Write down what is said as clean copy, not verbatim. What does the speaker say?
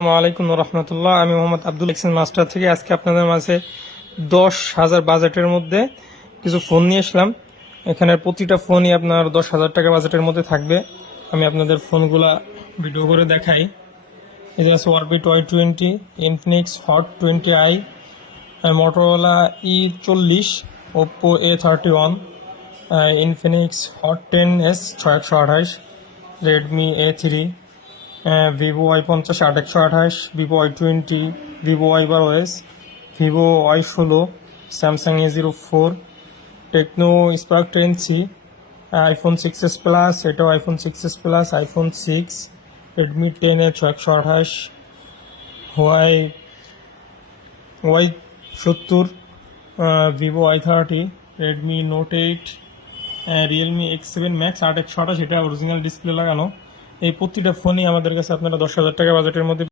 আসসালামু আলাইকুম রহমতুল্লাহ। আমি মোহাম্মদ আব্দুল এক্সেল মাস্টার থেকে আজকে আপনাদের মাঝে 10,000 বাজেটের মধ্যে কিছু ফোন নিয়ে আসলাম। এখানে প্রতিটা ফোনই আপনার 10,000 টাকা বাজেটের মধ্যে থাকবে। আমি আপনাদের ফোনগুলা ভিডিও করে দেখাই। এই যে আছে orbit Y20, Infinix Hot 20i, Motorola E40, Oppo A31, Infinix Hot 10s 6128, Redmi A3, Vivo Y50 8128, Vivo Y20, Vivo Y12s, Vivo Y16, Samsung A04, Tecno Spark 10C, iPhone 6s Plus, এটাও iPhone 6s Plus, iPhone 6, Redmi 10 128, Huawei Y70, Vivo Y30, Redmi Note 8, Realme X7 Max 8 128, এটা original display লাগানো। এই প্রতিটা ফোনই আমাদের কাছে আপনারা 10,000 টাকা বাজেটের মধ্যে